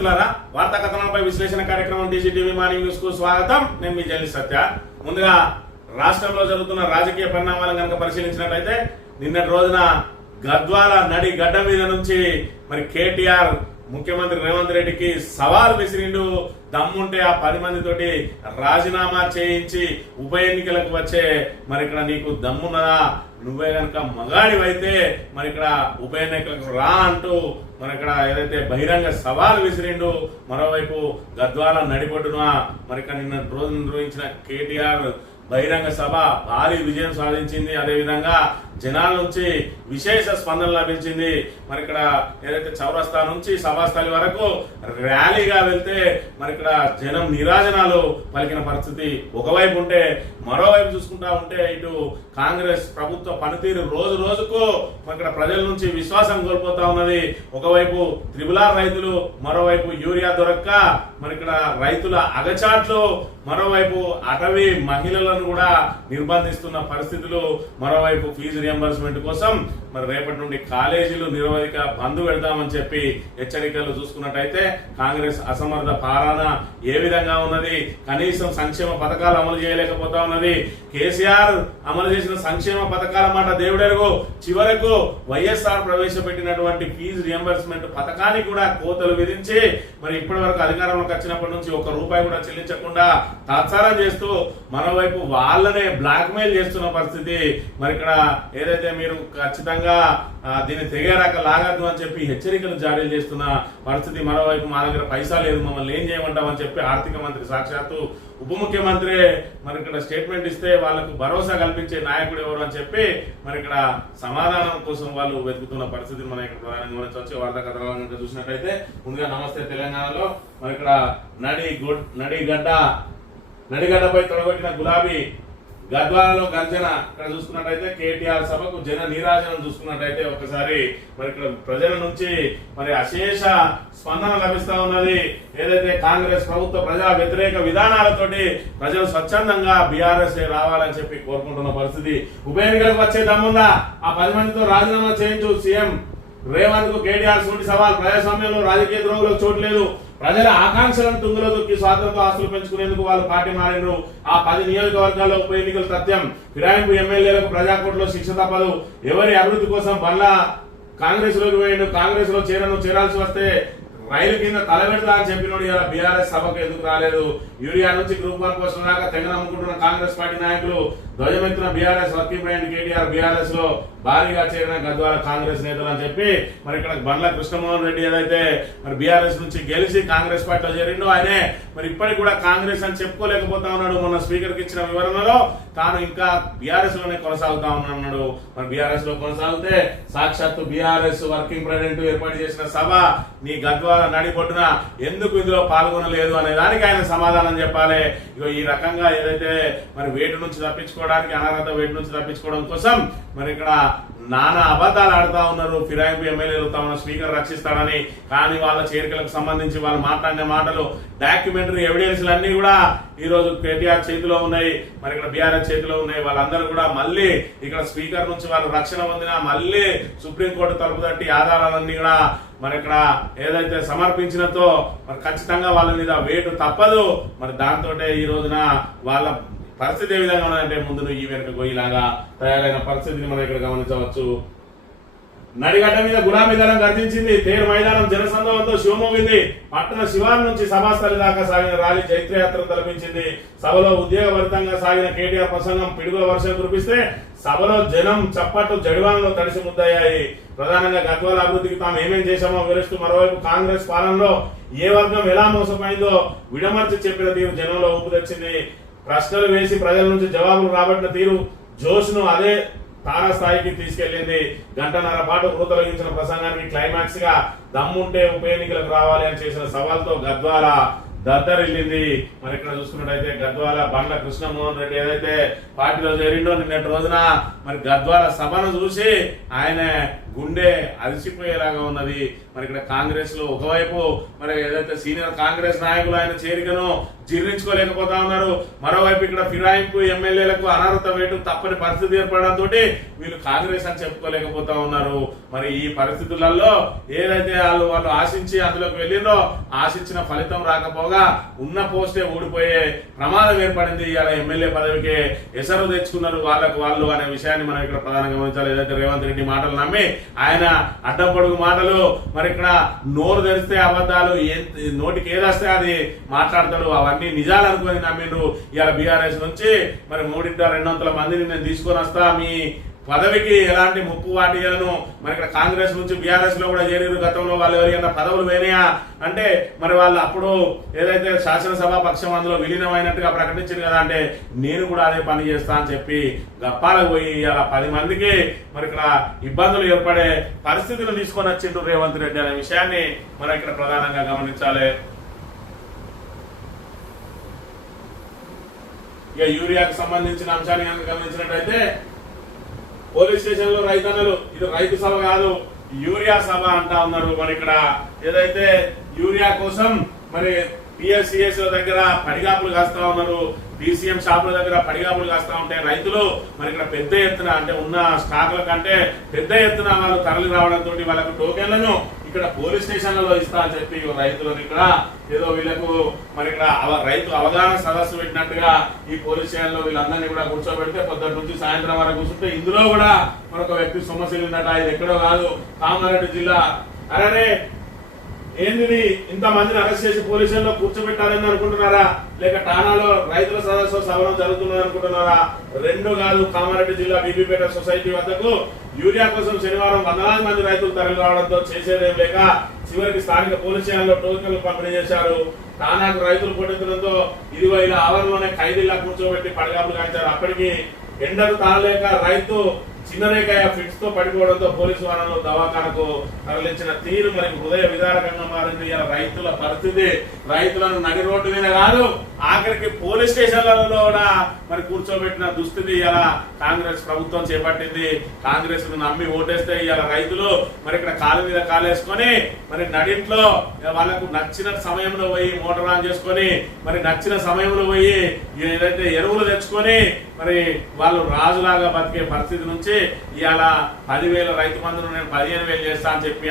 మిత్రులారా వార్తా కథనాలపై విశ్లేషణ కార్యక్రమం టీవీ మార్నింగ్ న్యూస్కు స్వాగతం. నేను మీ జల్లి సత్య. ముందుగా రాష్ట్రంలో జరుగుతున్న రాజకీయ పరిణామాలను కనుక పరిశీలించినట్లయితే నిన్నటి రోజున గద్వాల నడి గడ్డ మీద నుంచి మరి కేటీఆర్ ముఖ్యమంత్రి రేవంత్ రెడ్డికి సవాల్ విసిరిండు. దమ్ముంటే ఆ పది మందితోటి రాజీనామా చేయించి ఉప ఎన్నికలకు వచ్చే మరి ఇక్కడ నీకు దమ్మున్నదా? నువ్వే కనుక మగాడివైతే మరి ఇక్కడ ఉప ఎన్నికలకు రా అంటూ మరి ఇక్కడ ఏదైతే బహిరంగ సవాలు విసిరిండు మరోవైపు గద్వాల నడిపొడ్డున మరి ఇక్కడ నిన్న రోజు నిర్వహించిన కేటీఆర్ బహిరంగ సభ భారీ విజయం సాధించింది. అదేవిధంగా జనాల నుంచి విశేష స్పందన లభించింది. మరి ఇక్కడ ఏదైతే చౌరస్తా నుంచి సభాస్థలి వరకు ర్యాలీగా వెళ్తే మరి ఇక్కడ జనం నిరాజనాలు పలికిన పరిస్థితి. ఒకవైపు ఉంటే మరోవైపు చూసుకుంటా ఉంటే ఇటు కాంగ్రెస్ ప్రభుత్వ పనితీరు రోజు రోజుకు మరి ఇక్కడ ప్రజల నుంచి విశ్వాసం కోల్పోతా ఉన్నది. ఒకవైపు త్రిబులార్ రైతులు మరోవైపు యూరియా దొరక్క మరి ఇక్కడ రైతుల అగచాట్లు మరోవైపు అటవీ మహిళలను కూడా నిర్బంధిస్తున్న పరిస్థితులు మరోవైపు ఫీజు రియంబర్స్మెంట్ కోసం మరి రేపటి నుండి కాలేజీలు నిరవధిక బంద్ పెడతామని చెప్పి హెచ్చరికలు చూసుకున్నట్టయితే కాంగ్రెస్ అసమర్థ పాలన ఏ విధంగా ఉన్నది? కనీసం సంక్షేమ పథకాలు అమలు చేయలేకపోతా ఉన్నది. కేసీఆర్ అమలు చేసిన సంక్షేమ పథకాల మాట దేవుడెరుగు. చివరకు వైఎస్ఆర్ ప్రవేశపెట్టినటువంటి ఫీజు రియంబర్స్మెంట్ పథకానికి కూడా కోతలు విధించి మరి ఇప్పటి వరకు అధికారంలోకి వచ్చినప్పటి నుంచి ఒక రూపాయి కూడా చెల్లించకుండా తాత్సారం చేస్తూ మరోవైపు వాళ్ళనే బ్లాక్మెయిల్ చేస్తున్న పరిస్థితి. మరి ఇక్కడ ఏదైతే మీరు ఖచ్చితంగా ఆ, దీన్ని తెగేరాక లాగద్దు అని చెప్పి హెచ్చరికలు జారీ చేస్తున్న పరిస్థితి మరోవైపు మా దగ్గర పైసా లేదు మమ్మల్ని ఏం చేయమంటామని చెప్పి ఆర్థిక మంత్రి సాక్షాత్తు ఉప ముఖ్యమంత్రి మరి ఇక్కడ స్టేట్మెంట్ ఇస్తే వాళ్ళకు భరోసా కల్పించే నాయకుడు ఎవరు అని చెప్పి మరి ఇక్కడ సమాధానం కోసం వాళ్ళు వెతుకుతున్న పరిస్థితిని మనం ఇక్కడ ప్రధానంగా గమనించవచ్చు. వార్తా కథనాలను చూసినట్టయితే ముందుగా నమస్తే తెలంగాణలో. మరి ఇక్కడ నడి గుడ్ నడిగడ్డపై తొడగొట్టిన గులాబీ గద్వాలలో గర్జన ఇక్కడ చూసుకున్నట్టయితే కేటీఆర్ సభకు జన నీరాజనం చూసుకున్నట్టయితే ఒకసారి మరి ఇక్కడ ప్రజల నుంచి మరి అశేష స్పందన లభిస్తా ఉన్నది. ఏదైతే కాంగ్రెస్ ప్రభుత్వ ప్రజా వ్యతిరేక విధానాలతోటి ప్రజలు స్వచ్ఛందంగా బీఆర్ఎస్ రావాలని చెప్పి కోరుకుంటున్న పరిస్థితి. ఉప ఎన్నికలకు వచ్చే దమ్ముందా? ఆ పది మందితో రాజీనామా చేయించు సీఎం రేవంత్కు కేటీఆర్ సూటి సవాల్. ప్రజాస్వామ్యంలో రాజకీయ ద్రోహులకు చోటు లేదు. ప్రజల ఆకాంక్షలను తుంగలో దొక్కి స్వాతంత్ర ఆస్తులు పెంచుకునేందుకు వాళ్ళు పార్టీ మారినరు ఆ పది నియోజకవర్గాల్లో ఉప ఎన్నికల సత్యం ఫిరాయింపు ఎమ్మెల్యేలకు ప్రజాకోట్లో శిక్ష తప్పదు. ఎవరి అభివృద్ధి కోసం మళ్ళా కాంగ్రెస్లోకి పోయిండు కాంగ్రెస్లో చేరను చేరాల్సి వస్తే రైలు కింద తలబెడతా అని చెప్పినోడు ఇలా బీఆర్ఎస్ సభకు ఎందుకు రాలేదు? యూరియా నుంచి గ్రూప్ వన్ కోసం దాకా తెగనమ్ముకుంటున్న కాంగ్రెస్ పార్టీ నాయకులు ధ్వజమెత్తిన బీఆర్ఎస్ వర్కింగ్ కేటీఆర్ బీఆర్ఎస్లో భారీగా చేరిన గద్వాల కాంగ్రెస్ నేతలు అని చెప్పి మరి ఇక్కడ బండ్ల కృష్ణమోహన్ రెడ్డి ఏదైతే మరి బీఆర్ఎస్ నుంచి గెలిచి కాంగ్రెస్ పార్టీలో చేరిండో ఆయనే మరి ఇప్పటికి కూడా కాంగ్రెస్ అని చెప్పుకోలేకపోతా ఉన్నాడు. మొన్న స్పీకర్కి ఇచ్చిన వివరణలో తాను ఇంకా బీఆర్ఎస్లోనే కొనసాగుతా ఉన్నాడు మరి బీఆర్ఎస్లో కొనసాగితే సాక్షాత్తు బీఆర్ఎస్ వర్కింగ్ ప్రెసిడెంట్ ఏర్పాటు చేసిన సభ నీ గద్వాల నడిపొట్టున ఎందుకు ఇందులో పాల్గొనలేదు అనే దానికి ఆయన సమాధానం చెప్పాలి. ఇగో ఈ రకంగా ఏదైతే మరి వేటు నుంచి తప్పించుకోవడానికి అనర్హత వేటి నుంచి తప్పించుకోవడం కోసం మరి ఇక్కడ నానా అబద్ధాలు ఆడుతా ఉన్నారు. ఫిరాయింపు ఎమ్మెల్యేలు తమ స్పీకర్ రక్షిస్తాడని. కానీ వాళ్ళ చేరికలకు సంబంధించి వాళ్ళు మాట్లాడిన మాటలు డాక్యుమెంటరీ ఎవిడెన్స్లు అన్నీ కూడా ఈ రోజు కేటీఆర్ చేతిలో ఉన్నాయి. మరి ఇక్కడ బీఆర్ఎస్ చేతిలో ఉన్నాయి. వాళ్ళందరూ కూడా మళ్ళీ ఇక్కడ స్పీకర్ నుంచి వాళ్ళు రక్షణ పొందిన మళ్ళీ సుప్రీంకోర్టు తలుపు తట్టి ఆధారాలన్నీ కూడా మరి ఇక్కడ ఏదైతే సమర్పించినతో మరి ఖచ్చితంగా వాళ్ళ మీద వేటు తప్పదు. మరి దాంతో ఈ రోజున వాళ్ళ పరిస్థితి ఏ విధంగా ఉన్నదంటే ముందు ఈ వెనుక గొయ్యిలాగా తయారైన పరిస్థితిని మనం ఇక్కడ గమనించవచ్చు. నడిగడ్డ మీద గులాబీ దళం గర్జించింది. తేరు మైదానం జనసందోహంతో శివమోగింది. పట్టణ శివారు నుంచి సభాస్థలి దాకా సాగిన ర్యాలీ చైత్రయాత్ర తలపించింది. సభలో ఉద్యోగభరితంగా సాగిన కేటీఆర్ ప్రసంగం పిడుగుల వర్షం కురిపిస్తే సభలో జనం చప్పట్లు జడివానలో తడిసి ముద్దయ్యాయి. ప్రధానంగా గద్వాల అభివృద్ధికి తాము ఏమేం చేశామో వివరిస్తూ మరోవైపు కాంగ్రెస్ పాలనలో ఏ వర్గం ఎలా మోసపోయిందో విడమర్చి చెప్పిన తీరు జనంలో ఊపు తెచ్చింది. ప్రశ్నలు వేసి ప్రజల నుంచి జవాబులు రాబట్టిన తీరు జోష్ను అదే తారాస్థాయికి తీసుకెళ్ళింది గంటన్నర పాటు ఊతలగించిన ప్రసంగానికి క్లైమాక్స్గా దమ్ముంటే ఉప ఎన్నికలకు రావాలి అని చేసిన సవాల్తో గద్వాల దద్దరిల్లింది. మరి ఇక్కడ చూసుకున్నట్టయితే గద్వాల బండ్ల కృష్ణమోహన్ రెడ్డి ఏదైతే పార్టీలో చేరిండో నిన్నటి రోజున మరి గద్వాల సభను చూసి ఆయన గుండె అలసిపోయేలాగా ఉన్నది. మరి ఇక్కడ కాంగ్రెస్లో ఒకవైపు మరి ఏదైతే సీనియర్ కాంగ్రెస్ నాయకులు ఆయన చేరికను జీర్ణించుకోలేకపోతా ఉన్నారు. మరోవైపు ఇక్కడ ఫిరాయింపు ఎమ్మెల్యేలకు అనర్హత వేయడం తప్పని పరిస్థితి ఏర్పడడంతో వీళ్ళు కాంగ్రెస్ అని చెప్పుకోలేకపోతా ఉన్నారు. మరి ఈ పరిస్థితులలో ఏదైతే వాళ్ళు వాళ్ళు ఆశించి అందులోకి వెళ్ళిందో ఆశించిన ఫలితం రాకపోగా ఉన్న పోస్టే ఊడిపోయే ప్రమాదం ఏర్పడింది. ఇవాళ ఎమ్మెల్యే పదవికి ఎసరు తెచ్చుకున్నారు వాళ్ళకు వాళ్ళు అనే విషయాన్ని మనం ఇక్కడ ప్రధానంగా గమనించాలి. ఏదైతే రేవంత్ రెడ్డి మాటలు నమ్మి ఆయన అడ్డం పొడుగు మాటలు మరి ఇక్కడ నోరు తెరిస్తే అబద్ధాలు ఏ- నోటికి ఏదొస్తే అది మాట్లాడతాడు అవన్నీ నిజాలు అనుకుని నమ్మిండ్రు ఇవాళ బీఆర్ఎస్ నుంచి. మరి మూడింట రెండు వందల మందిని నేను తీసుకొని వస్తా మీ పదవికి ఎలాంటి ముప్పు వాటిలను మరి ఇక్కడ కాంగ్రెస్ నుంచి బీఆర్ఎస్లో కూడా చేరిరు గతంలో వాళ్ళు ఎవరికైనా పదవులు పోయినాయా అంటే మరి వాళ్ళు అప్పుడు ఏదైతే శాసనసభ పక్షం అందులో విలీనమైనట్టుగా ప్రకటించింది కదా అంటే నేను కూడా అదే పని చేస్తా అని చెప్పి గప్పాలకు పోయి అలా పది మందికి మరి ఇక్కడ ఇబ్బందులు ఏర్పడే పరిస్థితులు తీసుకొని వచ్చిండు రేవంత్ రెడ్డి అనే విషయాన్ని మనం ఇక్కడ ప్రధానంగా గమనించాలి. ఇక యూరియాకు సంబంధించిన అంశాన్ని కనుక గమనించినట్టయితే పోలీస్ స్టేషన్లో రైతన్నలు ఇది రైతు సభ కాదు యూరియా సభ అంటా ఉన్నారు. మరి ఇక్కడ ఏదైతే యూరియా కోసం మరి పిఎస్సిఎస్ దగ్గర పడిగాపులు కాస్తా ఉన్నారు డిసిఎం షాపుల దగ్గర పడిగాపులు కాస్తా ఉంటే రైతులు మరి ఇక్కడ పెద్ద ఎత్తున అంటే ఉన్న స్టాక్ల కంటే పెద్ద ఎత్తున వాళ్ళు తరలి రావడంతో వాళ్ళకు టోకెన్లను ఇక్కడ పోలీస్ స్టేషన్లలో ఇస్తా అని చెప్పి రైతులను ఇక్కడ ఏదో వీళ్ళకు మరి ఇక్కడ రైతు అవగాహన సదస్సు పెట్టినట్టుగా ఈ పోలీస్ స్టేషన్లో వీళ్ళందరినీ కూడా కూర్చోబెడితే పొద్దున్న నుంచి సాయంత్రం వరకు కూర్చుంటే ఇందులో కూడా మరొక వ్యక్తి సమస్యలు ఉందట ఇది ఎక్కడో కాదు. కామారెడ్డి జిల్లా. అరే ఏంది ఇంతమందిని అరెస్ట్ చేసి పోలీసుల్లో కూర్చోబెట్టాలని అనుకుంటున్నారా? లేక టానాలో రైతుల సదస్సు సభలో జరుగుతున్నది అనుకుంటున్నారా? రెండు కాదు కామారెడ్డి జిల్లా బీబీపేట సొసైటీ వద్దకు యూరియా కోసం శనివారం వందలాది మంది రైతులు తరలి రావడంతో చేసేదేం లేక చివరికి స్థానిక పోలీస్ స్టేషన్లో టోకెన్లు పంపిణీ చేశారు. తానాకు రైతులు పోటెత్తడంతో ఇదిగో ఇలా ఆవరణలోనే ఖైదీలా కూర్చోబెట్టి పడగాపులు కాంచారు. అప్పటికి ఎండకు తాగలేక రైతు చిన్నరేఖయ ఫిట్స్తో పడిపోవడంతో పోలీసు వాహనంలో దవాఖానకు తరలించిన తీరు మరి హృదయ విదారకంగా మారింది. ఇలా రైతుల పరిస్థితి రైతులను నడి రోడ్డు మీద కాదు ఆఖరికి పోలీస్ స్టేషన్లలో కూడా మరి కూర్చోబెట్టిన దుస్థితి ఇలా కాంగ్రెస్ ప్రభుత్వం చేపట్టింది. కాంగ్రెస్ను నమ్మి ఓటేస్తే ఇలా రైతులు మరి ఇక్కడ కాలు మీద కాలేసుకొని మరి నడింట్లో వాళ్ళకు నచ్చిన సమయంలో పోయి మోటార్ ఆన్ చేసుకొని మరి నచ్చిన సమయంలో పోయి ఏదైతే ఎరువులు తెచ్చుకొని మరి వాళ్ళు రాజులాగా బతికే పరిస్థితి నుంచి ఇవాళ పదివేల రైతు మందులు నేను పదిహేను వేలు చేస్తా అని చెప్పి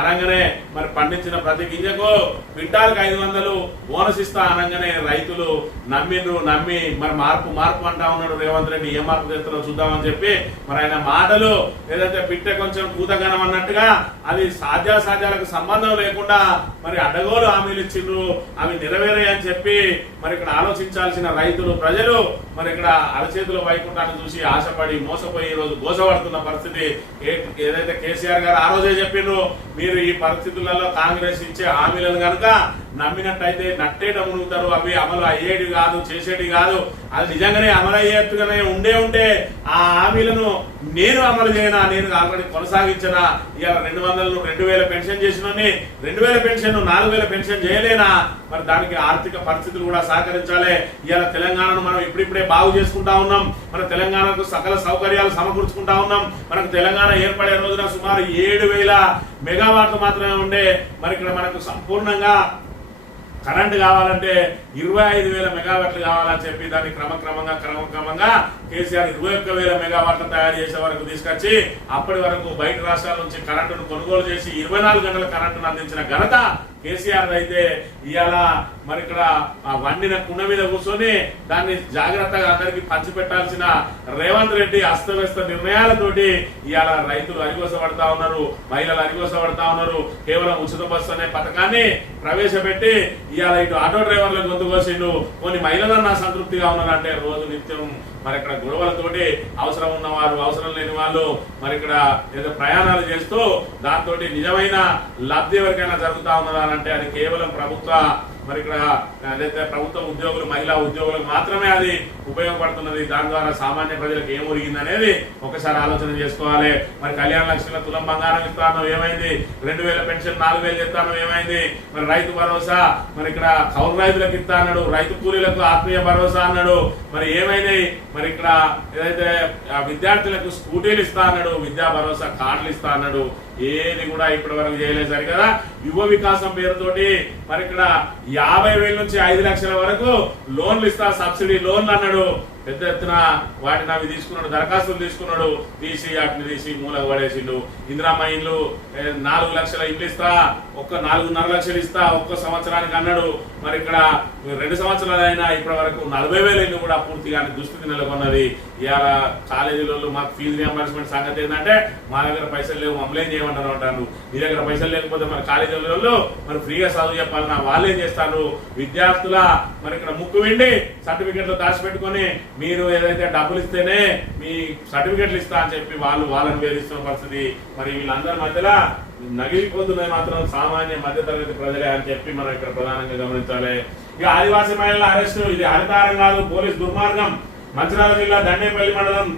అనగానే మరి పండించిన ప్రతి గింజకు క్వింటాల్కి ఐదు వందలు బోనస్ ఇస్తా అనగానే రైతులు నమ్మిండ్రు నమ్మి మరి మార్పు మార్పు అంటా ఉన్నాడు రేవంత్ రెడ్డి. ఏ మార్పు తెస్తారో చూద్దామని చెప్పి మరి ఆయన మాటలు ఏదైతే పిట్టే కొంచెం కూతగనం అన్నట్టుగా అది సాధ్యాసాధ్యాలకు సంబంధం లేకుండా మరి అడ్డగోలు హామీలు ఇచ్చిండ్రు. అవి నెరవేరాయని చెప్పి మరి ఇక్కడ ఆలోచించాల్సిన రైతులు ప్రజలు మరి ఇక్కడ అరచేతుల వైకుంఠాన్ని చూసి ఆశపడి మోసపోయి ఈరోజు మోసపడుతున్న పరిస్థితి. ఏదైతే కేసీఆర్ గారు ఆ రోజే చెప్పిండ్రు మీరు ఈ పరిస్థితులలో కాంగ్రెస్ ఇచ్చే హామీలను కనుక నమ్మినట్టయితే నట్టేట మునుగుతారు. అవి అమలు అయ్యేటి కాదు చేసేటి కాదు. అది నిజంగానే అమలు ఉండే ఉంటే ఆ హామీలను నేను అమలు చేయనా నేను ఆల్రెడీ కొనసాగించనా? ఇవాళ రెండు వందలను రెండు వేల పెన్షన్ చేసినని రెండు వేల పెన్షన్ నాలుగు వేల పెన్షన్ చేయలేనా? మరి దానికి ఆర్థిక పరిస్థితులు కూడా సహకరించాలి. ఇవాళ తెలంగాణను మనం ఇప్పుడిప్పుడే బాగు చేసుకుంటా ఉన్నాం. మన తెలంగాణకు సకల సౌకర్యాలు సమకూర్చుకుంటా ఉన్నాం. మనకు తెలంగాణ ఏర్పడే రోజున సుమారు ఏడు వేల మెగావాట్లు మాత్రమే ఉండే. మరి ఇక్కడ మనకు సంపూర్ణంగా కరెంట్ కావాలంటే ఇరవై ఐదు వేల మెగావాట్లు కావాలని చెప్పి దాన్ని క్రమక్రమంగా క్రమక్రమంగా కేసీఆర్ ఇరవై ఒక్క వేల మెగావాట్లు తయారు చేసే వరకు తీసుకొచ్చి అప్పటి వరకు బయట రాష్ట్రాల నుంచి కరెంటును కొనుగోలు చేసి ఇరవై నాలుగు గంటల కరెంటును అందించిన ఘనత కేసీఆర్ అయితే ఇవాళ మరి ఇక్కడ ఆ వండిన కుండ మీద కూర్చొని దాన్ని జాగ్రత్తగా అందరికి పంచిపెట్టాల్సిన రేవంత్ రెడ్డి అస్తవ్యస్త నిర్ణయాలతోటి ఇవాళ రైతులు అరిగోసపడతా ఉన్నారు మహిళలు అరిగోసపడతా ఉన్నారు కేవలం ఉచిత బస్సు అనే పథకాన్ని ప్రవేశపెట్టి ఇవాళ ఇటు ఆటో డ్రైవర్లకు గొంతు కోసిండు. కొన్ని మహిళలన్నా సంతృప్తిగా ఉన్నారంటే రోజు నిత్యం మరి ఇక్కడ గొడవలతోటి అవసరం ఉన్నవారు అవసరం లేని వాళ్ళు మరి ఇక్కడ ఏదో ప్రయాణాలు చేస్తూ దాంతో నిజమైన లబ్ధి ఎవరికైనా జరుగుతా ఉన్నదా అంటే అది కేవలం ప్రభుత్వ మరి ఇక్కడ ఏదైతే ప్రభుత్వ ఉద్యోగులు మహిళా ఉద్యోగులకు మాత్రమే అది ఉపయోగపడుతున్నది. దాని ద్వారా సామాన్య ప్రజలకు ఏమొరిగింది అనేది ఒకసారి ఆలోచన చేసుకోవాలి. మరి కళ్యాణ లక్ష్మిలో తులం బంగారం ఇస్తాను ఏమైంది? రెండు వేల పెన్షన్ నాలుగు వేలు ఇస్తాను ఏమైంది? మరి రైతు భరోసా మరి ఇక్కడ కౌలు రైతులకు ఇస్తా అన్నాడు రైతు కూలీలకు ఆత్మీయ భరోసా అన్నాడు. మరి ఏమైంది? మరి ఇక్కడ ఏదైతే విద్యార్థులకు స్కూటీలు ఇస్తా అన్నాడు విద్యా భరోసా కార్డులు ఇస్తా అన్నాడు. ఏది కూడా ఇప్పటి వరకు చేయలేదు సరి. కదా యువ వికాసం పేరుతోటి మరి ఇక్కడ యాభై వేల నుంచి ఐదు లక్షల వరకు లోన్లు ఇస్తా సబ్సిడీ లోన్లు అన్నాడు. పెద్ద ఎత్తున వాటిని అవి తీసుకున్నాడు దరఖాస్తులు తీసుకున్నాడు. తీసి వాటిని తీసి మూలకు పడేసిండు ఇందిరామ్మ ఇల్లు నాలుగు లక్షల ఇల్లు ఇస్తా ఒక్క నాలుగున్నర లక్షలు ఇస్తా ఒక్క సంవత్సరానికి అన్నాడు. మరి ఇక్కడ రెండు సంవత్సరాలు అయినా ఇప్పటి వరకు నలభై వేల ఇల్లు కూడా పూర్తిగా దుస్థితి నెలకొన్నది. ఇవాళ కాలేజీలలో మాకు ఫీజు రియంబర్స్మెంట్ సంగతి ఏంటంటే మా దగ్గర పైసలు లేవు మమ్మల్ని ఏం చేయమంటారు అంటాను మీ దగ్గర పైసలు లేకపోతే మరి కాలేజీలలో మరి ఫ్రీగా చదువు చెప్పాలన్నా వాళ్ళు ఏం చేస్తారు? విద్యార్థుల మరి ఇక్కడ ముక్కు విండి సర్టిఫికెట్లు దాచిపెట్టుకొని మీరు ఏదైతే డబ్బులు ఇస్తేనే మీ సర్టిఫికెట్లు ఇస్తా అని చెప్పి వాళ్ళు వాళ్ళని వేధిస్తున్న పరిస్థితి మరి వీళ్ళందరి మధ్యలో నగిలిపోతున్నాయి మాత్రం సామాన్య మధ్యతరగతి ప్రజలే అని చెప్పి మనం ఇక్కడ ప్రధానంగా గమనించాలి. ఇక ఆదివాసీ మహిళల అరెస్టు ఇది హరితారం కాదు పోలీస్ దుర్మార్గం. మంచిరాల జిల్లా దండేపల్లి మండలం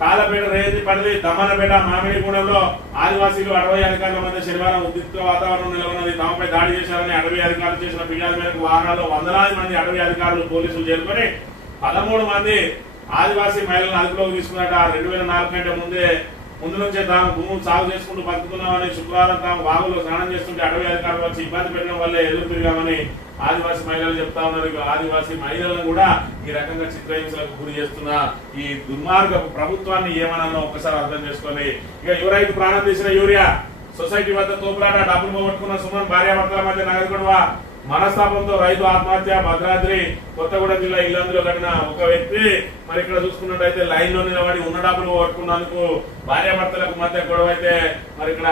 తాళపేట రేంజ్ పరిధి దమ్మనపేట మామిడిగూడెంలో ఆదివాసీలు అటవీ అధికారుల మధ్య శనివారం ఉద్రిక్త వాతావరణం నెలకొన్నది. తమపై దాడి చేశారని అటవీ అధికారులు చేసిన ఫిర్యాదు మేరకు వాహనాల్లో వందలాది మంది అటవీ అధికారులు పోలీసులు చేరుకొని పదమూడు మంది ఆదివాసీ మహిళలను అదుపులోకి తీసుకున్నట రెండు వేల నాలుగు కంటే ముందే ముందు నుంచే తాము భూములు సాగు చేసుకుంటూ బతుకుతున్నామని శుక్రవారం తాము వాగులో స్నానం చేస్తుంటే అడవి అధికారులు వచ్చి ఇబ్బంది పెట్టడం వల్లే ఎదురు తిరిగామని ఆదివాసీ మహిళలు చెప్తా ఉన్నారు. ఆదివాసీ మహిళలను కూడా ఈ రకంగా చిత్రహింసలకు గురి చేస్తున్న ఈ దుర్మార్గ ప్రభుత్వాన్ని ఏమన్నా ఒక్కసారి అర్థం చేసుకోండి ఇక యువరైతు ప్రాణం తీసిన యూరియా సొసైటీ వద్ద తోపులాట డబ్బులు పోగొట్టుకున్న సుమన్ భార్యాభర్తల మధ్య నగదు గొడవ మనస్తాపంతో రైతు ఆత్మహత్య భద్రాద్రి కొత్తగూడెం జిల్లా ఇల్లందులో కట్టిన ఒక వ్యక్తి మరి ఇక్కడ చూసుకున్నట్టయితే లైన్లో నిలబడి ఉన్న డబ్బులు పోగొట్టుకున్నందుకు భార్యాభర్తలకు మధ్య గొడవ అయితే మరి ఇక్కడ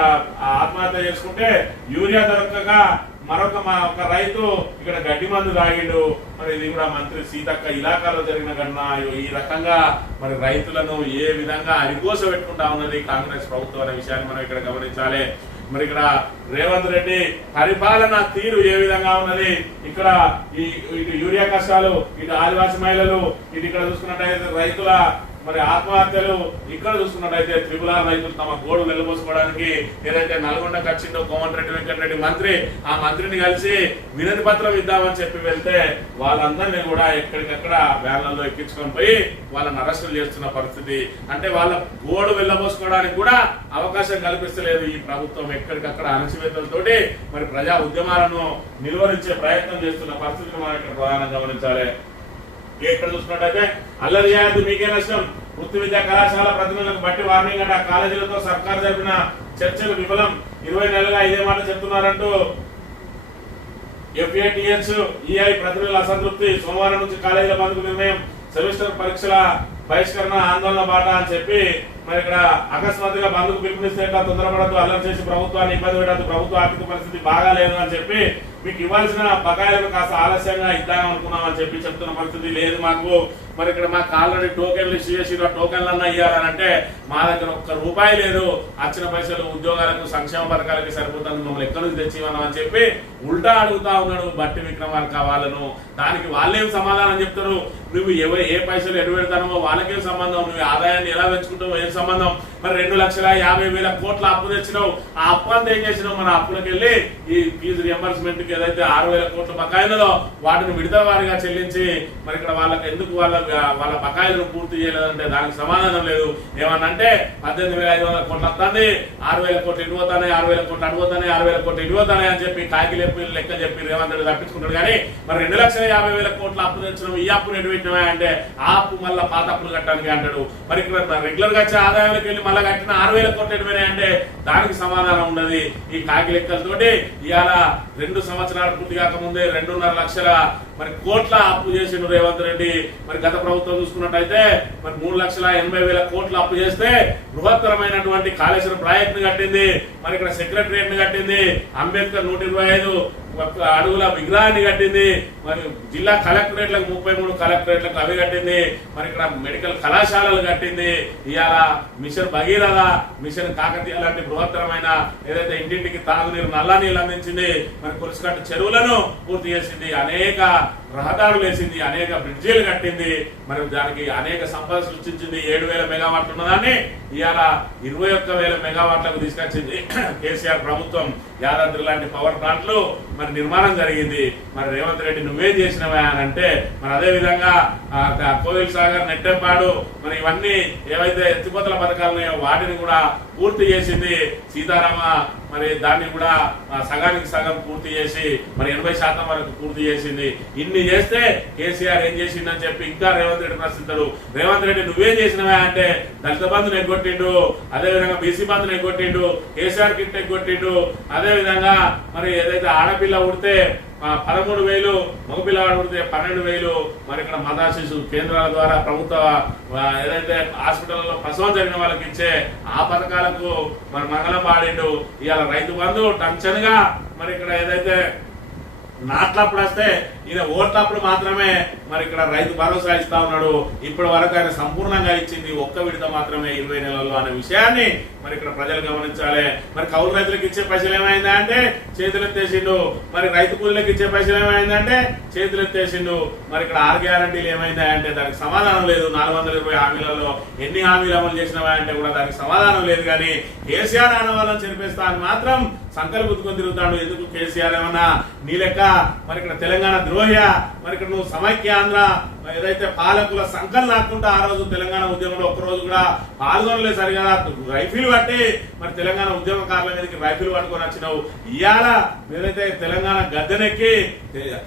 ఆత్మహత్య చేసుకుంటే యూరియా దొరకగా మరొక మా ఒక రైతు ఇక్కడ గడ్డి మందు తాగిండు. మరి ఇది కూడా మంత్రి సీతక్క ఇలాకాలో జరిగిన కన్నా ఈ రకంగా మరి రైతులను ఏ విధంగా అరిగోస పెట్టుకుంటా ఉన్నది కాంగ్రెస్ ప్రభుత్వం అనే విషయాన్ని మనం ఇక్కడ గమనించాలి. మరి ఇక్కడ రేవంత్ రెడ్డి పరిపాలన తీరు ఏ విధంగా ఉన్నది? ఇక్కడ ఈ ఇటు యూరియా కష్టాలు ఇటు ఆదివాసీ మహిళలు ఇటు ఇక్కడ చూసుకున్నట్టయితే రైతుల మరి ఆత్మహత్యలు ఇక్కడ చూసుకున్నట్టయితే త్రిపుల రైతులు తమ గోడు వెలుబోసుకోవడానికి ఏదైతే నల్గొండకు వచ్చిండో కోమటిరెడ్డి వెంకటరెడ్డి మంత్రి ఆ మంత్రిని కలిసి వినతి పత్రం ఇద్దామని చెప్పి వెళ్తే వాళ్ళందరినీ కూడా ఎక్కడికక్కడ వ్యాన్లలో ఎక్కించుకొని పోయి వాళ్ళని అరెస్టులు చేస్తున్న పరిస్థితి. అంటే వాళ్ళ గోడు వెళ్ళబోసుకోవడానికి కూడా అవకాశం కల్పిస్తలేదు ఈ ప్రభుత్వం ఎక్కడికక్కడ అణచివేతలతోటి. మరి ప్రజా ఉద్యమాలను నిలువరించే ప్రయత్నం చేస్తున్న పరిస్థితిని మనం ఇక్కడ ప్రధానంగా గమనించాలి. ఎక్కడ చూసుకున్నట్టయితే అల్లరి చేయద్దు మీకే నష్టం. వృత్తి విద్యా కళాశాల ప్రతినిధులకు బట్టి వార్నింగ్ అంటే ఆ కాలేజీలతో సర్కార్ జరిపిన చర్చలు విఫలం. ఇరవై నెలలుగా ఇదే మాట చెప్తున్నారంటూ ఎఫ్ఏటిహెచ్ ఈఐ ప్రతినిధుల అసంతృప్తి. సోమవారం నుంచి కాలేజీల బంధుకు నిర్ణయం సెమిస్టర్ పరీక్షల బహిష్కరణ ఆందోళన బాట అని చెప్పి మరి ఇక్కడ అకస్మాత్తుగా బంధుకు పిలుపునిస్తే తొందరపడద్దు అల్లరి చేసి ప్రభుత్వాన్ని ఇబ్బంది పెట్టద్దు ప్రభుత్వ ఆర్థిక పరిస్థితి బాగాలేదు అని చెప్పి మీకు ఇవ్వాల్సిన బకాయిలను కాస్త ఆలస్యంగా ఇద్దాం అనుకున్నాం అని చెప్పి చెప్తున్న పరిస్థితి లేదు మాకు. మరి ఇక్కడ మాకు ఆల్రెడీ టోకెన్లు ఇష్యూ చేసి టోకెన్లు అన్నా ఇవ్వాలని అంటే మా దగ్గర ఒక్క రూపాయి లేదు. వచ్చిన పైసలు ఉద్యోగాలకు సంక్షేమ పథకాలకి సరిపోతుంది మమ్మల్ని ఎక్కడి నుంచి తెచ్చి అని చెప్పి ఉల్టా అడుగుతా ఉన్నాడు బట్టి విక్రమార్క వాళ్ళను. దానికి వాళ్ళేం సమాధానం చెప్తారు? నువ్వు ఎవరు ఏ పైసలు ఎటు పెడతానో వాళ్ళకేం సంబంధం? నువ్వు ఆదాయాన్ని ఎలా పెంచుకుంటావు ఏం సంబంధం. మరి రెండు లక్షల యాభై వేల కోట్ల అప్పు తెచ్చినావు. ఆ అప్పు అంతా ఏం చేసినావు? మన అప్పులకు వెళ్ళి ఈ ఫీజు రియంబర్స్మెంట్కి ఏదైతే ఆరు వేల కోట్ల బకాయిలలో వాటిని విడత వారిగా చెల్లించి మరి ఇక్కడ వాళ్ళకి ఎందుకు వాళ్ళ వాళ్ళ బకాయిలను పూర్తి చేయలేదంటే దానికి సమాధానం లేదు. ఏమన్నా అంటే పద్దెనిమిది వేల ఐదు వందల కోట్లు వస్తుంది ఆరు వేల కోట్లు ఇటు ఆరు వేల కోట్లు అటు ఆరు వేల కోట్లు ఇటు అని చెప్పి కాకి లెప్పి లెక్క చెప్పి రేవంత్ రెడ్డి తప్పించుకుంటాడు. కానీ మరి రెండు లక్షల యాభై వేల కోట్ల అప్పు తెచ్చినాం ఈ అప్పును ఎటు పెట్టినావా అంటే ఆ అప్పు మళ్ళీ పాత అప్పులు కట్టడానికి అంటాడు. మరి ఇక్కడ రెగ్యులర్గా వచ్చే ఆదాయాలకు వెళ్ళి మళ్ళీ కట్టిన ఆరు వేల కోట్లు అంటే దానికి సమాధానం ఉండదు. ఈ కాకి లెక్కలతోటి ఇవాళ రెండు సంవత్సరాలు పూర్తి కాకముందే రెండున్నర లక్షల మరి కోట్ల అప్పు చేసిండు రేవంత్ రెడ్డి. మరి గత ప్రభుత్వం చూసుకున్నట్టయితే మరి మూడు లక్షల ఎనభై వేల కోట్ల అప్పు చేస్తే బృహత్తరమైనటువంటి కాళేశ్వరం ప్రాజెక్టును కట్టింది. మరి ఇక్కడ సెక్రటరియట్ను కట్టింది. అంబేద్కర్ నూట ఇరవై ఐదు. అడుగుల విగ్రహాన్ని కట్టింది. మరి జిల్లా కలెక్టరేట్లకు ముప్పై మూడు కలెక్టరేట్లకు అవి కట్టింది. మరి ఇక్కడ మెడికల్ కళాశాలలు కట్టింది. ఇవాళ మిషన్ భగీరథ మిషన్ కాకతీయ లాంటి బృహత్తరమైన ఏదైతే ఇంటింటికి తాగునీరు నల్ల నీళ్ళు అందించింది మరి కురిసికట్టు చెరువులను పూర్తి చేసింది అనేక రహదారులు వేసింది అనేక బ్రిడ్జీలు కట్టింది మరి దానికి అనేక సంపద సృష్టించింది. ఏడు వేల మెగావాట్లు ఉన్నదాన్ని ఇవాళ ఇరవై ఒక్క వేల మెగావాట్లకు తీసుకొచ్చింది. కేసీఆర్ ప్రభుత్వం యాదాద్రి లాంటి పవర్ ప్లాంట్లు మరి నిర్మాణం జరిగింది. మరి రేవంత్ రెడ్డి నువ్వే చేసినవా అని అంటే మరి అదే విధంగా కోవిల్ సాగర్ నెట్టెంపాడు మరి ఇవన్నీ ఏవైతే ఎత్తిపోతల పథకాలు ఉన్నాయో వాటిని కూడా పూర్తి చేసింది సీతారామ మరి దాన్ని కూడా సగానికి సగం పూర్తి చేసి మరి ఎనభై శాతం వరకు పూర్తి చేసింది. ఇన్ని చేస్తే కేసీఆర్ ఏం చేసిందని చెప్పి ఇంకా రేవంత్ రెడ్డి ప్రశ్నిస్తాడు రేవంత్ రెడ్డి నువ్వేం చేసినవా? అంటే దళిత బంధుని ఎగ్గొట్టిండు. అదే విధంగా బీసీ బంధుని ఎగ్గొట్టిండు. కేసీఆర్ కిట్ ఎగ్గొట్టిండు. అదే విధంగా మరి ఏదైతే ఆడపిల్ల ఉడితే పదమూడు వేలు మగపిల్లవాడు ఉడితే పన్నెండు వేలు మరి ఇక్కడ మదాశిశు కేంద్రాల ద్వారా ప్రభుత్వ ఏదైతే హాస్పిటల్లో ప్రసవం జరిగిన వాళ్ళకి ఇచ్చే ఆ పథకాలకు మరి మంగళం పాడిండు ఇవాళ రైతు బంధు టంచన్గా మరి ఇక్కడ ఏదైతే నాట్లప్పుడు వస్తే ఇది ఓట్లప్పుడు మాత్రమే మరి ఇక్కడ రైతు భరోసా ఇస్తా ఉన్నాడు. ఇప్పటి వరకు ఆయన సంపూర్ణంగా ఇచ్చింది ఒక్క విడత మాత్రమే ఇరవై నెలల్లో అనే విషయాన్ని మరి ఇక్కడ ప్రజలు గమనించాలి. మరి కౌలు రైతులకు ఇచ్చే పైసలు ఏమైందా అంటే? చేతులు ఎత్తేసిండు. మరి రైతు కూలీలకు ఇచ్చే పైసలు ఏమైందంటే చేతులు ఎత్తేసిండు. మరి ఇక్కడ ఆరు గ్యారంటీలు ఏమైందా అంటే దానికి సమాధానం లేదు. నాలుగు వందల ఇరవై హామీలలో ఎన్ని హామీలు అమలు చేసినవా అంటే కూడా దానికి సమాధానం లేదు. కానీ కేసీఆర్ ఆనవాళ్ళని చెరిపేస్తా అని మాత్రం సంకల్ప తిరుగుతాడు. ఎందుకు కేసీఆర్ ఏమన్నా? నీ లెక్క మరి ఇక్కడ తెలంగాణ లోహ్య మరి ఇక్కడ నువ్వు సమైక్య ఆంధ్ర ఏదైతే పాలకుల సంకల్ నాకుంటా ఆ రోజు తెలంగాణ ఉద్యమంలో ఒక్క రోజు కూడా పాల్గొనలేదు సరిగా. రైఫిల్ పట్టి మరి తెలంగాణ ఉద్యమకారుల మీదకి రైఫిల్ పట్టుకొని వచ్చినావు. ఇవాళ ఏదైతే తెలంగాణ గద్దెనెక్కి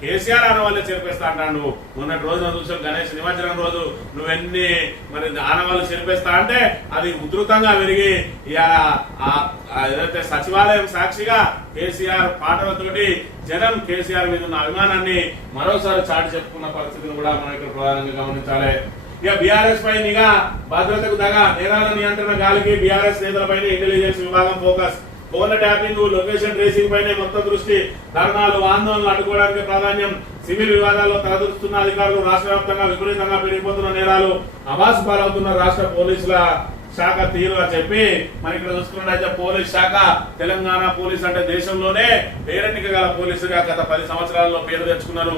కేసీఆర్ అన్న వాళ్ళే చేర్పేస్తా అంటాడు. మొన్నటి రోజున చూసాం గణేష్ నిమజ్జనం రోజు నువ్వెన్ని మరి ఆనవాళ్ళు చేర్పేస్తా అంటే అది ఉధృతంగా పెరిగి ఇవాళ ఏదైతే సచివాలయం సాక్షిగా కేసీఆర్ పాటలతోటి జనం కేసీఆర్ మీద ఉన్న అభిమానాన్ని మరోసారి చాటి చెప్పుకున్న పరిస్థితిని కూడా మనకి ఇక్కడ ప్రధానంగా గమనించాలి. ఇక బీఆర్ఎస్ పై నిఘా భద్రతకు దగా నేరాల నియంత్రణ గాలికి బీఆర్ఎస్ నేతలపై ఇంటెలిజెన్స్ విభాగం ఫోకస్ ఫోన్ల ట్యాపింగ్ లొకేషన్ ట్రేసింగ్ పైనే మొత్తం దృష్టి. ధర్నాలు ఆందోళనలు అడ్డుకోవడానికి ప్రాధాన్యం. సివిల్ వివాదాల్లో తలదూరుస్తున్న అధికారులు రాష్ట్ర వ్యాప్తంగా విపరీతంగా పెరిగిపోతున్న నేరాలు. అబాస్ పాలవుతున్న రాష్ట్ర పోలీసుల శాఖ తీరు అని చెప్పి మరి ఇక్కడ చూసుకున్నట్టయితే పోలీస్ శాఖ తెలంగాణ పోలీస్ అంటే దేశంలోనే పేరెన్నిక గల పోలీసుగా గత పది సంవత్సరాల్లో పేరు తెచ్చుకున్నారు.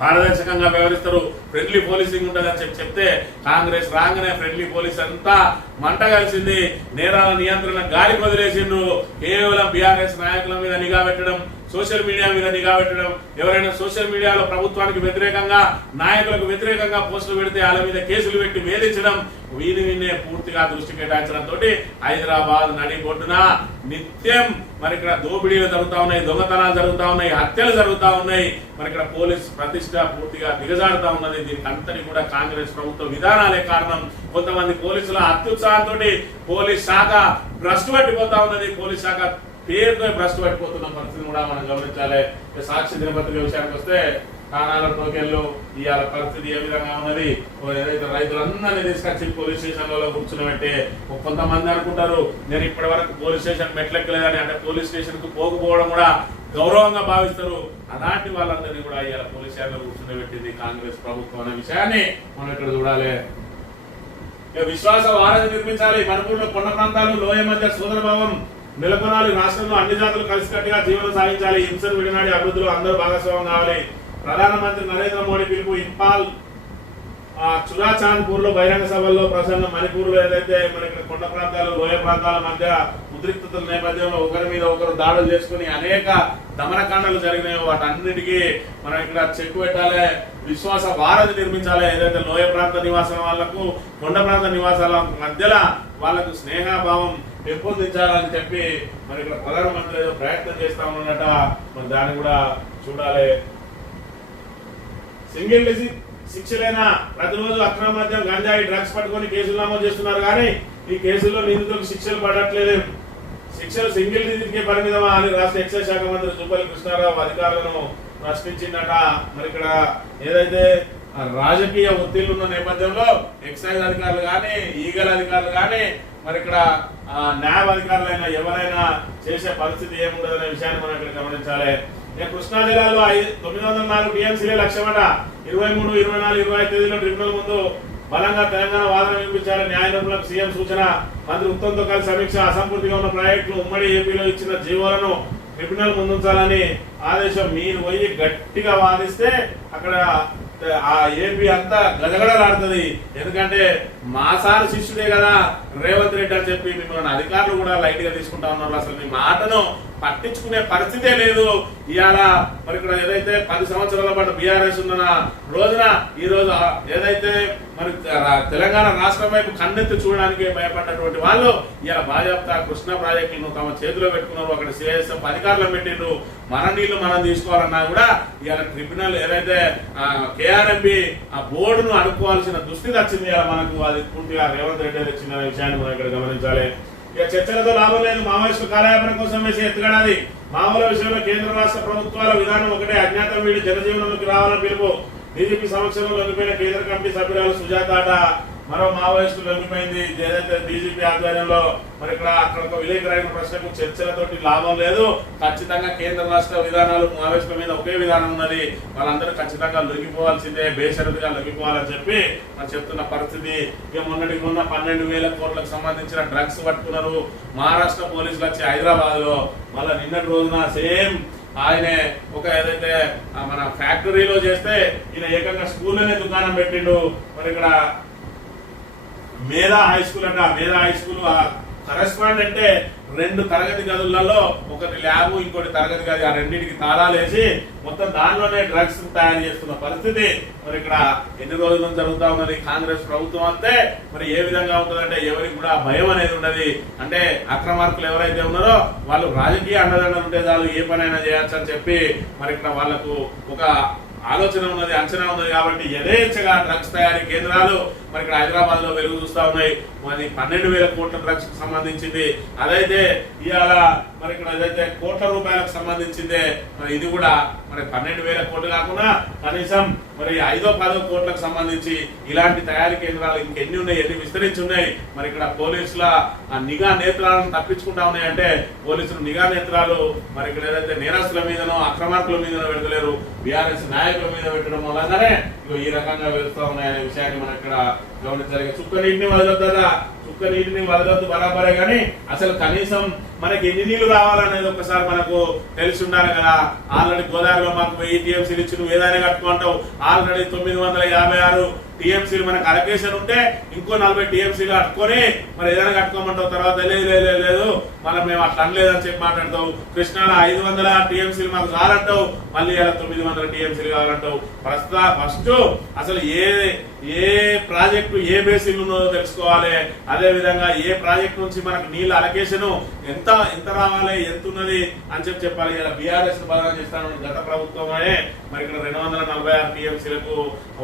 పారదర్శకంగా వ్యవహరిస్తారు. ఫ్రెండ్లీ పోలీసింగ్ ఉంటుందని చెప్పి చెప్తే కాంగ్రెస్ రాగానే ఫ్రెండ్లీ పోలీస్ అంతా మంట కలిసింది. నేరాల నియంత్రణ గాలి వదిలేసిండ్రు. కేవలం బీఆర్ఎస్ నాయకుల మీద నిఘా పెట్టడం సోషల్ మీడియా మీద నిఘా పెట్టడం ఎవరైనా సోషల్ మీడియాలో ప్రభుత్వానికి వ్యతిరేకంగా నాయకులకు వ్యతిరేకంగా పోస్టులు పెడితే వాళ్ళ మీద కేసులు పెట్టి వేధించడం వీధి వినే పూర్తిగా దృష్టి కేటాయించడం తోటి హైదరాబాద్ నడిబొడ్డున నిత్యం మరి ఇక్కడ దోపిడీలు జరుగుతా ఉన్నాయి దొంగతనాలు జరుగుతూ ఉన్నాయి హత్యలు జరుగుతా ఉన్నాయి. మరి ఇక్కడ పోలీస్ ప్రతిష్ట పూర్తిగా దిగజారుతా ఉన్నది. దీనికి అంతటి కూడా కాంగ్రెస్ ప్రభుత్వ విధానాలే కారణం. కొంతమంది పోలీసుల అత్యుత్సాహంతో పోలీస్ శాఖ భ్రష్టు పట్టిపోతా ఉన్నది. పోలీస్ శాఖ పేరుతో భ్రష్టు పట్టిపోతున్న పరిస్థితిని కూడా మనం గమనించాలి. సాక్షి దినపత్రిక విషయానికి వస్తే స్థానాల టోకెన్లు ఇవాళ పరిస్థితి ఏ విధంగా ఉన్నది? ఏదైతే రైతులందరినీ తీసుకొచ్చి పోలీస్ స్టేషన్లలో కూర్చున్నట్టే కొంతమంది అనుకుంటారు నేను ఇప్పటి వరకు పోలీస్ స్టేషన్ మెట్లెక్కలేదని. అంటే పోలీస్ స్టేషన్కు పోకపోవడం కూడా గౌరవంగా భావిస్తారు. అలాంటి వాళ్ళందరినీ కూడా ఇవాళ పోలీస్ స్టేషన్లో కూర్చుని కాంగ్రెస్ ప్రభుత్వం అనే విషయాన్ని మనం ఇక్కడ చూడాలి. విశ్వాస వారధి నిర్మించాలి. మణిపూర్లో కొండ ప్రాంతాలు లోయ మధ్య సోదరభావం నెలకొనాలి. రాష్ట్రంలో అన్ని జాతులు కలిసికట్టుగా జీవనం సాగించాలి. హింసను విడినాడి అభివృద్ధిలో అందరూ భాగస్వామ్యం కావాలి. ప్రధానమంత్రి నరేంద్ర మోడీ పిలుపు ఇంపాల్ ఆ చురాచాంద్పూర్ బహిరంగ సభల్లో ప్రసన్న మణిపూర్లో ఏదైతే మనకి ఇక్కడ కొండ ప్రాంతాలు లోయ ప్రాంతాల మధ్య ఉద్రిక్తతల నేపథ్యంలో ఒకరి మీద ఒకరు దాడులు చేసుకుని అనేక దమనకాండలు జరిగినాయో. వాటన్నిటికీ మనం ఇక్కడ చెక్ పెట్టాలి. విశ్వాస వారధి నిర్మించాలి. ఏదైతే లోయ ప్రాంత నివాసం వాళ్ళకు కొండ ప్రాంత నివాసాల మధ్యలో వాళ్ళకు స్నేహభావం పెంపొందించాలని చెప్పి మరి ఇక్కడ ప్రధానమంత్రి ఏదో ప్రయత్నం చేస్తా ఉన్నట. మరి దాన్ని కూడా చూడాలి. సింగిల్ డిజిట్ శిక్షలైన ప్రతిరోజు అక్రమ మద్యం గంజాయి డ్రగ్స్ పట్టుకొని కేసులు నమోదు చేస్తున్నారు కానీ ఈ కేసుల్లో నిందితులకు శిక్షలు పడట్లేదు. శిక్షలు సింగిల్ డిజిట్కే పరిమితమా అని రాష్ట్ర ఎక్సైజ్ శాఖ మంత్రి జూపల్లి కృష్ణారావు అధికారులను ప్రశ్నించిందట. మరి ఇక్కడ ఏదైతే రాజకీయ ఒత్తిళ్ళు ఉన్న నేపథ్యంలో ఎక్సైజ్ అధికారులు కానీ ఈగల్ అధికారులు కానీ మరి ఇక్కడ న్యాయ అధికారులైనా ఎవరైనా చేసే పరిస్థితి ఏముండదనే విషయాన్ని మనం ఇక్కడ గమనించాలి. నేను కృష్ణా జిల్లాలో తొమ్మిది వందల నాలుగు టీఎంసీలే లక్ష్యమట ఇరవై మూడు ఇరవై నాలుగు ఇరవై ఐదు తేదీలో ట్రిబ్యునల్ ముందు బలంగా తెలంగాణ వాదన వినిపించాలని న్యాయ నిపుణులకు సీఎం సూచన. మంత్రి ఉత్తమ్తో కలిసి సమీక్ష. అసంపూర్తిగా ఉన్న ప్రాజెక్టులు ఉమ్మడి ఏపీలో ఇచ్చిన జీవోలను ట్రిబ్యునల్ ముందుంచాలని ఆదేశం. మీరు పోయి గట్టిగా వాదిస్తే అక్కడ ఆ ఏపీ అంతా గజగడలాడుతుంది. ఎందుకంటే మా సార్ శిష్యుడే కదా రేవంత్ రెడ్డి అని చెప్పి మిమ్మల్ని అధికారులు కూడా లైట్గా తీసుకుంటా ఉన్నారు. అసలు మీ మాటను పట్టించుకునే పరిస్థితే లేదు. ఇవాళ మరి ఇక్కడ ఏదైతే పది సంవత్సరాల పాటు బీఆర్ఎస్ ఉన్న రోజున ఈ రోజు ఏదైతే మరి తెలంగాణ రాష్ట్రం వైపు కన్నెత్తి చూడడానికి భయపడ్డటువంటి వాళ్ళు ఇవాళ భాజపా కృష్ణ ప్రాజెక్టులను తమ చేతిలో పెట్టుకున్నారు. అక్కడ సిఐఎస్ఎఫ్ అధికారులు పెట్టిండ్రు. మన నీళ్ళు మనం తీసుకోవాలన్నా కూడా ఇవాళ ట్రిబ్యునల్ ఏదైతే కేఆర్ఎంపి ఆ బోర్డును అడుక్కోవాల్సిన దుస్థితి వచ్చింది ఇవాళ మనకు. అది పూర్తిగా రేవంత్ రెడ్డి తెచ్చిన విషయాన్ని మనం ఇక్కడ గమనించాలి. ఇక చర్చలతో లాభం లేదు. మావోయిస్టు కార్యాపన కోసం వేసే ఎత్తుగడాది మామూలు విషయంలో కేంద్ర రాష్ట్ర ప్రభుత్వాల విధానం ఒకటే. అజ్ఞాతం వీడి జనజీవనంలోకి రావాలని పిలుపు. బీజేపీ సమక్షంలో లొంగిపోయిన కేంద్ర కమిటీ సభ్యురాలు సుజాత మరో మావోయిస్టులు లొంగిపోయింది. ఏదైతే బీజేపీ ఆధ్వర్యంలో మరి ఇక్కడ అక్కడ ఒక విలేకరైన ప్రశ్నకు చర్చలతోటి లాభం లేదు. ఖచ్చితంగా కేంద్ర రాష్ట్ర విధానాలు మావోయిస్టుల మీద ఒకే విధానం ఉన్నది. వాళ్ళందరూ ఖచ్చితంగా లొంగిపోవాల్సిందే బేషరతుగా లొంగిపోవాలని చెప్పి మనం చెప్తున్న పరిస్థితి. ఇక మొన్నటికి ఉన్న పన్నెండు వేల కోట్లకు సంబంధించిన డ్రగ్స్ పట్టుకున్నారు. మహారాష్ట్ర పోలీసులు వచ్చి హైదరాబాద్లో. మళ్ళీ నిన్నటి రోజున సేమ్ ఆయనే ఒక ఏదైతే మన ఫ్యాక్టరీలో చేస్తే ఈయన ఏకంగా స్కూల్లోనే దుకాణం పెట్టిండు. మరి ఇక్కడ మేధా హై స్కూల్ అంట. మేధా హై స్కూల్ కరెస్పాండెంటే రెండు తరగతి గదులలో ఒకటి ల్యాబ్ ఇంకోటి తరగతి గది. ఆ రెండింటికి తాళాలు వేసి మొత్తం దానిలోనే డ్రగ్స్ తయారు చేస్తున్న పరిస్థితి. మరి ఇక్కడ ఎన్ని రోజుల జరుగుతూ జరుగుతా ఉన్నది? కాంగ్రెస్ ప్రభుత్వం అంతే. మరి ఏ విధంగా ఉంటుందంటే ఎవరికి కూడా భయం అనేది ఉండదు. అంటే అక్రమార్కులు ఎవరైతే ఉన్నారో వాళ్ళు రాజకీయ అండదండలు ఉంటే చాలు ఏ పనైనా చేయొచ్చు అని చెప్పి మరి ఇక్కడ వాళ్ళకు ఒక ఆలోచన ఉన్నది అంచనా ఉన్నది కాబట్టి యథేచ్ఛగా డ్రగ్స్ తయారీ కేంద్రాలు మరి ఇక్కడ హైదరాబాద్లో వెలుగు చూస్తా ఉన్నాయి. మరి పన్నెండు వేల కోట్ల డ్రగ్స్ సంబంధించింది. అదైతే ఇవాళ మరి ఇక్కడ ఏదైతే కోట్ల రూపాయలకు సంబంధించిందే. మరి ఇది కూడా మరి పన్నెండు వేల కోట్లు కాకుండా కనీసం మరి ఐదో పదో కోట్లకు సంబంధించి ఇలాంటి తయారీ కేంద్రాలు ఇంకెన్ని ఉన్నాయి ఎన్ని విస్తరించి ఉన్నాయి. మరి ఇక్కడ పోలీసుల ఆ నిఘా నేత్రాలను తప్పించుకుంటా ఉన్నాయంటే పోలీసులు నిఘా నేత్రాలు మరి ఇక్కడ ఏదైతే నేరస్తుల మీదనో అక్రమార్కుల మీదనో పెడతలేరు. బీఆర్ఎస్ నాయకుల మీద పెట్టడం వల్లనే ఇగో ఈ రకంగా వెళ్తా ఉన్నాయనే విషయాన్ని మనం ఇక్కడ గమనించాలి చుక్క నీటిని వదలొద్దరా చుక్క నీటిని వదలొద్దు బరాబరే కానీ అసలు కనీసం మనకి ఎన్ని నీళ్ళు రావాలనేది ఒకసారి మనకు తెలిసి ఉండాలి కదా. ఆల్రెడీ గోదావరిలో మాకు వెయ్యి టీఎంసీలు ఇచ్చి నువ్వు ఏదైనా కట్టుకుంటావు ఆల్రెడీ తొమ్మిది వందల యాభై ఆరు టీఎంసీలు మనకు అలొకేషన్ ఉంటే ఇంకో నలభై టీఎంసీలు కట్టుకొని మరి ఏదైనా కట్టుకోమంటావు. తర్వాత లేదు లేదు లేదు, మనం మేము అట్లా అనలేదని చెప్పి మాట్లాడతావు. కృష్ణాలో ఐదు వందల టీఎంసీలు మాకు కావాలంటావు మళ్ళీ ఇలా తొమ్మిది వందల టీఎంసీలు కావాలంటావు. ప్రస్తుత ఫస్ట్ అసలు ఏ ఏ ప్రాజెక్టు ఏ బేసిన్ ఉన్నదో తెలుసుకోవాలి. అదే విధంగా ఏ ప్రాజెక్ట్ నుంచి మనకు నీళ్ళ అలొకేషన్ ఎంత ఎంత రావాలి ఎంత ఉన్నది అని చెప్పి చెప్పాలి. ఇలా బీఆర్ఎస్ బలంగా చేస్తాను గత ప్రభుత్వమే మరి ఇక్కడ రెండు వందల నలభై ఆరు టీఎంసీలకు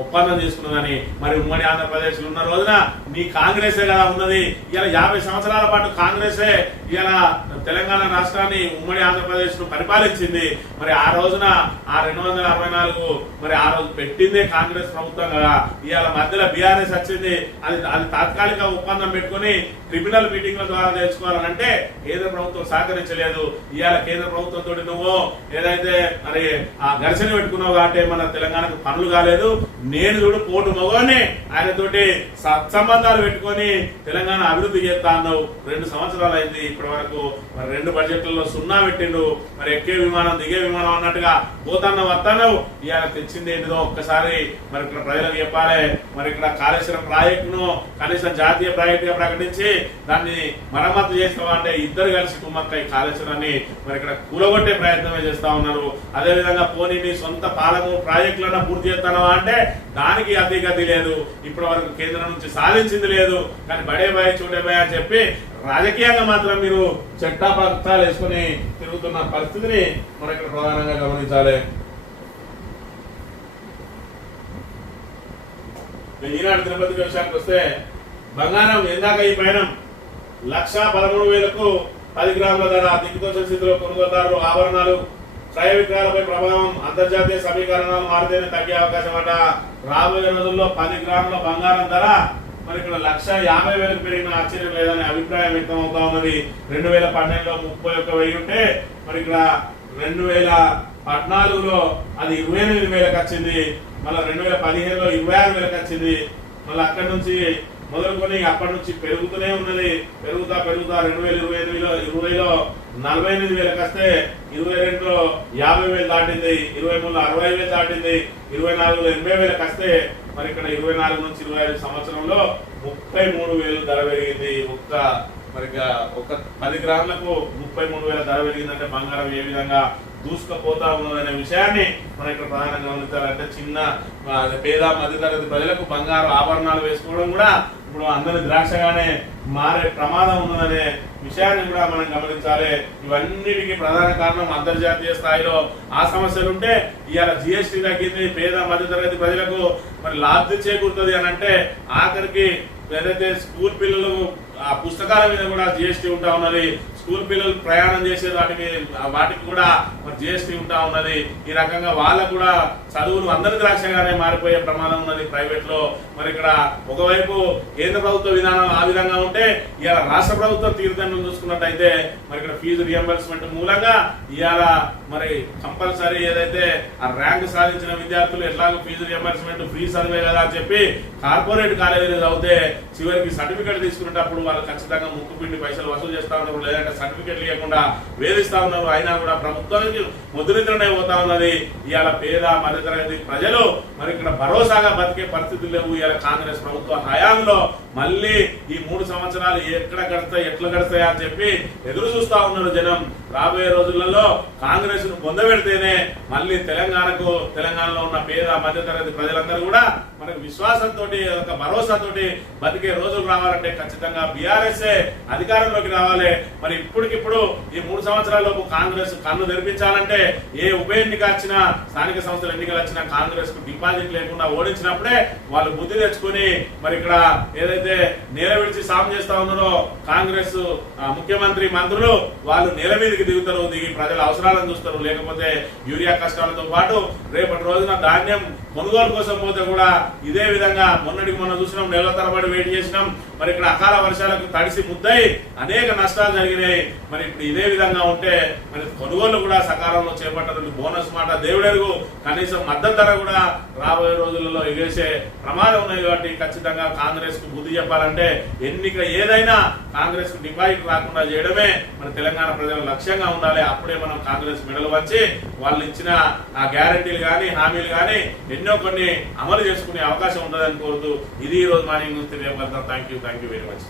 ఒప్పందం చేసుకున్నదని మరి ఉమ్మడి ఆంధ్రప్రదేశ్లో ఉన్న రోజున నీ కాంగ్రెసే కదా ఉన్నది. ఇలా యాభై సంవత్సరాల పాటు కాంగ్రెసే ఇలా తెలంగాణ రాష్ట్రాన్ని ఉమ్మడి ఆంధ్రప్రదేశ్ను పరిపాలించింది. మరి ఆ రోజున ఆ రెండు వందల అరవై నాలుగు మరి ఆ రోజు పెట్టిందే కాంగ్రెస్ ప్రభుత్వం కదా. ఇవాళ మధ్యలో బీఆర్ఎస్ వచ్చింది. అది అది తాత్కాలిక ఒప్పందం పెట్టుకొని క్రిమినల్ మీటింగ్ల ద్వారా తెలుసుకోవాలంటే కేంద్ర ప్రభుత్వం సహకరించలేదు. ఇవాళ కేంద్ర ప్రభుత్వం తోటి నువ్వు ఏదైతే మరి ఆ ఘర్షణ పెట్టుకున్నావు కాబట్టి మన తెలంగాణకు పనులు కాలేదు. నేను చూడు పోటు మగోని ఆయన తోటి సత్సంబంధాలు పెట్టుకొని తెలంగాణ అభివృద్ధి చేస్తా అన్నావు. రెండు సంవత్సరాలు అయింది ఇప్పటి వరకు మరి రెండు బడ్జెట్లలో సున్నా పెట్టిండు. మరి ఎక్కే విమానం దిగే విమానం అన్నట్టుగా పోతాన్న వస్తానవు ఇవాళ తెచ్చింది ఏంటిదో ఒక్కసారి మరి ఇక్కడ ప్రజలకు చెప్పాలి. మరి ఇక్కడ కాళేశ్వరం ప్రాజెక్టును కనీసం జాతీయ ప్రాజెక్టుగా ప్రకటించి దాన్ని మరమ్మతు చేస్తామంటే అంటే ఇద్దరు కలిసి కుమ్మక్కై కాళేశ్వరాన్ని మరి ఇక్కడ కూలగొట్టే ప్రయత్నమే చేస్తా ఉన్నారు. అదే విధంగా పోనీ నీ సొంత పాలము ప్రాజెక్టులన్నా పూర్తి చేస్తానవా అంటే దానికి అతిగతి లేదు. ఇప్పటి వరకు కేంద్రం నుంచి సాధించింది లేదు. కానీ బడే బాయ్ చూడే బాయ్ అని చెప్పి రాజకీయంగా మాత్రం మీరు చట్టాపత్రాలు వేసుకుని తిరుగుతున్న పరిస్థితిని మనం ఇక్కడ ప్రధానంగా గమనించాలి. ఈనాడు తిరుపతి విషయానికి వస్తే బంగారం ఎందాక ఈ పయనం? లక్ష పదమూడు వేలకు పది గ్రాముల ధర దిగ్దోష స్థితిలో కొనుగోలుదారులు ఆభరణాలు క్రయ విక్రయాలపై ప్రభావం అంతర్జాతీయ సమీకరణాలు మారితేనే తగ్గే అవకాశం అట. రాబోయే రోజుల్లో పది గ్రాముల బంగారం ధర మరి ఇక్కడ లక్ష యాభై వేలకు పెరిగిన ఆశ్చర్యం లేదనే అభిప్రాయం వ్యక్తం అవుతా ఉన్నది. రెండు వేల పన్నెండులో ముప్పై ఒక్క వెయ్యి ఉంటే మరి ఇక్కడ రెండు వేల పద్నాలుగులో అది ఇరవై ఎనిమిది వేలకు వచ్చింది. మళ్ళీ రెండు వేల పదిహేనులో ఇరవై ఆరు వేలకు వచ్చింది. మళ్ళీ అక్కడి నుంచి మొదలుకొని అప్పటి నుంచి పెరుగుతూనే ఉన్నది. పెరుగుతా పెరుగుతా రెండు వేల ఇరవై ఎనిమిదిలో ఇరవైలో నలభై ఎనిమిది వేలకు వస్తే ఇరవై రెండులో యాభై వేలు దాటింది. ఇరవై మూడులో అరవై వేలు దాటింది. ఇరవై నాలుగులో ఎనభై వేలకు వస్తే మరి ఇక్కడ ఇరవై నాలుగు నుంచి ఇరవై ఐదు సంవత్సరంలో ముప్పై మూడు వేలు ధర పెరిగింది. ఒక్క మరి ఒక పది గ్రాములకు ముప్పై మూడు వేల ధర పెరిగిందంటే బంగారం ఏ విధంగా దూసుకుపోతా ఉన్నదనే విషయాన్ని మనం ఇక్కడ ప్రధానంగా గమనించాలంటే చిన్న పేద మధ్యతరగతి ప్రజలకు బంగారు ఆభరణాలు వేసుకోవడం కూడా ఇప్పుడు అందరి ద్రాక్షగానే మారే ప్రమాదం ఉన్నదనే విషయాన్ని కూడా మనం గమనించాలి. ఇవన్నిటికీ ప్రధాన కారణం అంతర్జాతీయ స్థాయిలో ఆ సమస్యలు ఉంటే ఇవాళ జిఎస్టీ తగ్గింది పేద మధ్యతరగతి ప్రజలకు మరి లాభి చేకూరుతుంది అని అంటే ఆఖరికి ఏదైతే స్కూల్ పిల్లలు ఆ పుస్తకాల మీద కూడా జిఎస్టీ ఉంటా ఉన్నది స్కూల్ పిల్లలు ప్రయాణం చేసే వాటికి వాటికి కూడా మరి జిఎస్టీ ఉంటా ఉన్నది. ఈ రకంగా వాళ్ళకు కూడా చదువులు అందరి ద్రాక్షగానే మారిపోయే ప్రమాదం ఉన్నది ప్రైవేట్లో. మరి ఇక్కడ ఒకవైపు కేంద్ర ప్రభుత్వ విధానం ఆ విధంగా ఉంటే ఇవాళ రాష్ట్ర ప్రభుత్వం తీర్థంలో చూసుకున్నట్టయితే మరి ఇక్కడ ఫీజు రియంబర్స్మెంట్ మూలంగా ఇవాళ మరి కంపల్సరీ ఏదైతే ఆ ర్యాంక్ సాధించిన విద్యార్థులు ఎట్లాగో ఫీజు రియంబర్స్మెంట్ ఫ్రీ సర్వే కదా అని చెప్పి కార్పొరేట్ కాలేజీలు చదివితే చివరికి సర్టిఫికేట్ తీసుకునేటప్పుడు వాళ్ళు ఖచ్చితంగా ముక్కు పిండి పైసలు వసూలు చేస్తా ఉన్నారు. లేదంటే సర్టిఫికెట్ లేకుండా వేధిస్తా ఉన్నారు. అయినా కూడా ప్రభుత్వానికి ముద్రిద్రనే పోతా ఉన్నది. ఇవాళ పేద మధ్యతరగతి ప్రజలు మరి ఇక్కడ భరోసాగా బతికే పరిస్థితులు లేవు. ఇవాళ కాంగ్రెస్ ప్రభుత్వ హయాంలో మళ్ళీ ఈ మూడు సంవత్సరాలు ఎక్కడ గడతాయి ఎట్లా గడుస్తాయా అని చెప్పి ఎదురు చూస్తా ఉన్నారు జనం. రాబోయే రోజులలో కాంగ్రెస్ను పొందబెడితేనే మళ్ళీ తెలంగాణకు తెలంగాణలో ఉన్న పేద మధ్యతరగతి ప్రజలందరూ కూడా మనకు విశ్వాసంతో ఒక భరోసాతోటి బతికే రోజులు రావాలంటే ఖచ్చితంగా బీఆర్ఎస్ అధికారంలోకి రావాలి. మరి ఇప్పటికిప్పుడు ఈ మూడు సంవత్సరాలలోపు కాంగ్రెస్ కన్ను తెరిపించాలంటే ఏ ఉప ఎన్నిక వచ్చినా స్థానిక సంస్థల ఎన్నికలు వచ్చినా కాంగ్రెస్కు డిపాజిట్ లేకుండా ఓడించినప్పుడే వాళ్ళు బుద్ధి తెచ్చుకొని మరి ఇక్కడ ఏదైతే నేల విడిచి సాగు చేస్తా ఉన్నారో కాంగ్రెస్ ముఖ్యమంత్రి మంత్రులు వాళ్ళు నేల మీదకి దిగుతారు దిగి ప్రజల అవసరాలను చూస్తారు. లేకపోతే యూరియా కష్టాలతో పాటు రేపటి రోజున ధాన్యం కొనుగోలు కోసం పోతే కూడా ఇదే విధంగా మొన్నటికి మొన్న చూసినాం నెల తరబడి వెయిట్ చేసినాం. మరి ఇక్కడ అకాల వర్షాలకు తడిసి ముద్దై అనేక నష్టాలు జరిగినాయి. మరి ఇప్పుడు ఇదే విధంగా ఉంటే మరి కొనుగోలు కూడా సకాలంలో చేపట్టదు బోనస్ మాట దేవుడెరుగు. కనీసం మద్దతు ధర కూడా రాబోయే రోజులలో ఎగేసే ప్రమాదం ఉన్నాయి కాబట్టి ఖచ్చితంగా కాంగ్రెస్కు బుద్ధి చెప్పాలంటే ఎన్నిక ఏదైనా కాంగ్రెస్కు డిపాజిట్ రాకుండా చేయడమే మన తెలంగాణ ప్రజల లక్ష్యంగా ఉండాలి. అప్పుడే మనం కాంగ్రెస్ మెడలు వచ్చి వాళ్ళు ఇచ్చిన ఆ గ్యారంటీలు కానీ హామీలు కానీ ఎన్నో కొన్ని అమలు చేసుకునే అవకాశం ఉంటుందని కోరుతూ ఇది ఈ రోజు morning news తెలియజేయగలుగుతాం thank you thank you very much.